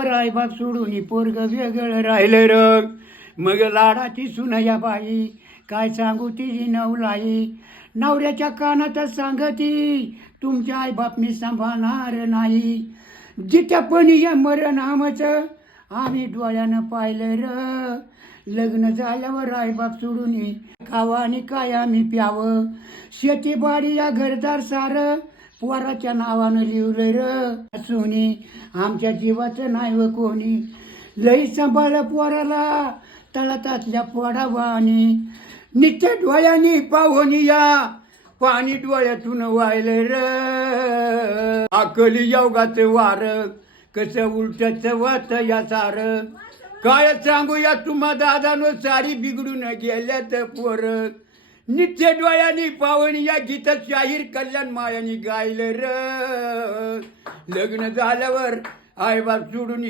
रायबाप सोडून पोरग वेगळं राहिलं रग मग लाडाची सुनया बाई काय सांगू तिची नवलाई? नवऱ्याच्या कानातच सांगती तुमच्या आईबाप मी सांभाळणार नाही. जिथं पण या मरण आमचं आम्ही डोळ्यानं पाहिलं र. लग्न झाल्यावर आईबाप सोडून खावं आणि काय आम्ही प्यावं? शेतीबाडी या घरदार सारं पोराच्या नावानं लिवलंय र. सोनी आमच्या जीवाचं नाही व कोणी. लई सांभाळ पोराला. तळातातल्या पोडावानी नित्य डोळ्यानी पाहुणी या. पाणी डोळ्यातून वाहिलंय र. आकली योगाचं वार. कसं उलटच वाच या सार. काय सांगू या तुम्हा दादानो? सारी बिघडून गेल्यात पोरं. नित्य डोळ्यानी पावणी या गीत शाहीर कल्याण मायानी गायलं र. लग्न झाल्यावर आईबाप सोडून